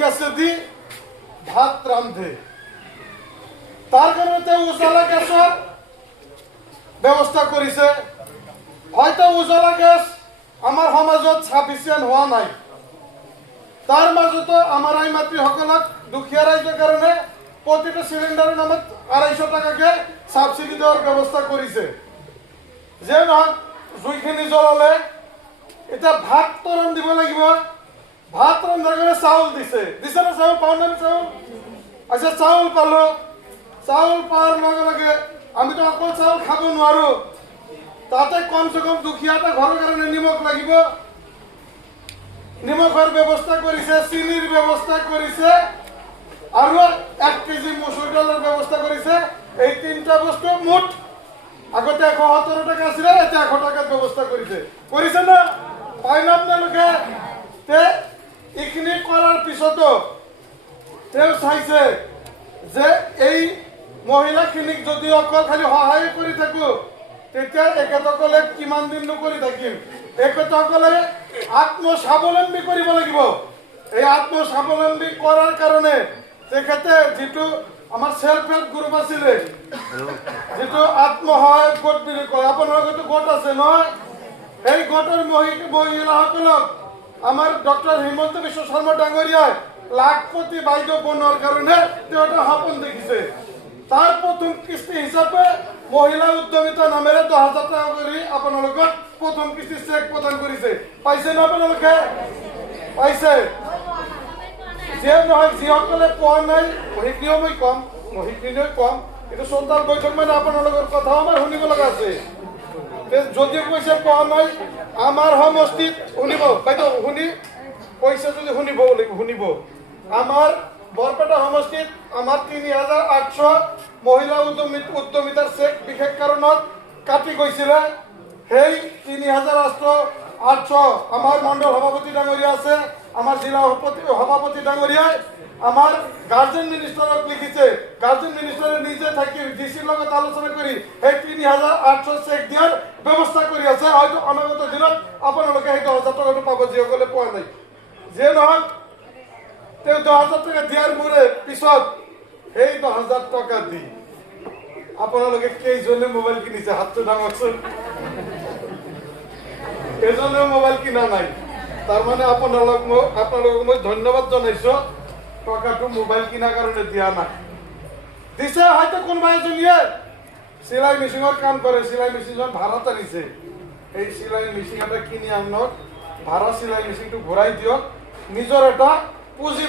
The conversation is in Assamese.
গ্যাসে দি ভাত রান্ধে। তার কারণে উজালা গ্যাসের ব্যবস্থা করেছে। হয়তো উজালা গ্যাস আমার সমাজত সাফিসিয়েন্ট হওয়া নাই, তার মাজতো আমার এই মাতৃসকলক দুখীয়া ৰাইজৰ কারণে প্রতিটা সিলিন্ডারের নামত 250 টাকাকে সাবসিডি দেওয়ার ব্যবস্থা করেছে। যে নহক জুইখিনি জ্বলালে এটা ভাত তো রান্ধিব লাগিব, ভাত রান্ধার কারণে চাউল দিছে না? চাউল পাও না? চাউল আচ্ছা, চাউল পালো। চাউল পাওয়ার লগে লগে আমি তো অকল চাউল খাব নোৱাৰো, তাতে কমসে কম দুখীয়াটা ঘরের কারণে নিমখ লাগিব। নিমখের ব্যবস্থা করেছে, চিনির ব্যবস্থা করেছে, আর 1 কেজি মসুর ডালের ব্যবস্থা করেছে। এই 3টা বস্তু মোট আগতে 170 টাকা ছিল, এতে 100 টাকার ব্যবস্থা করেছে না? পাই না আপনালোকে? এইখিনি করার পিছতো চাইছে যে এই মহিলাখিনিক যদি অকল খালি সহায় করে থাকো, তেতিয়া এখেতসকলে কিমান দিন কৰি থাকিম? এখেতসকলে আত্মস্বাবলম্বী কৰিব লাগিব। এই আত্মস্বাবলম্বী কৰাৰ কাৰণে তেখেতে যেটো আমাৰ সেলফ হেল্প গ্ৰুপ আছিলে, যেটো আত্মসহায়ক গোট বুলি কয়, আপোনালোকৰ গোট আছে নহয়? এই গোটৰ মহিলাসকলক আমাৰ ডক্টৰ হিমন্ত বিশ্ব শৰ্মা ডাঙৰিয়ায় লাখপতি বাইদেউ বনোৱাৰ কাৰণে এটা সপন দেখিছে। তাৰ প্ৰথম কিস্তি হিসাবে মহিলা উদ্যমিতা নামেৰে 10,000 টাকা কৰে আপোনালোকক প্ৰথম কিস্তি চেক প্ৰদান কৰেছে। পাইছে না আপোনালোকে? পাইছে? যে নহয় যিসকলে পোৱা নাই সেইখিনিও মই কম, সেইখিনিও কম, কিন্তু সন্তান বৈঠক মানে আপোনালোকৰ কথাও আমাৰ শুনিব লগা আছে। যদি কৈছে পোৱা নাই, আমাৰ সমষ্টিত শুনিব বাইদেউ, শুনি কৈছে যদি শুনিব। আমার বরপেটা সমষ্টিত আমার 3,800 মহিলা উদ্যমিতার চেক বিশেষ কারণত কাটি গৈছিলে। সেই 3,800 আমার মণ্ডল সভাপতি ডাঙরিয়া আছে, আমার জিলা সভাপতি ডাঙরিয়ায় আমার গার্জেন মিনিস্টারক লিখিছে। গার্জেন মিনিস্টারে নিজে থাকি ডিসির লগত আলোচনা করি এই 3,800 চেক দিয়ার ব্যবস্থা করে আছে। হয়তো অনাগত দিনত আপোনালোকে সেই 10,000 টাকাটো পাব যিসকলে পোৱা নাই। যে নহওক 10,000 টাকা দিয়ার মোরে পিছত সেই 10,000 টাকা দি আপোনালোকে কেইজনে মোবাইল কিনিছে? হাতটো ডাঙৰচোন। এজনেও মোবাইল কিনা নাই। তার মানে আপোনালোক মই ধন্যবাদ জানাইছো, টাকাটো মোবাইল কিনার কারণে দিয়া নাই। দিছে হয়তো কোনোবা এজনীয়ে সিলাই মেশিনের কাম করে, সিলাই মেশিন ভাড়াত আনিছে। এই সিলাই মেশিন এটা কিনি আনক, ভাড়া সিলাই মেশিনটো ঘূৰাই দিয়ক, নিজেৰ এটা পুঁজি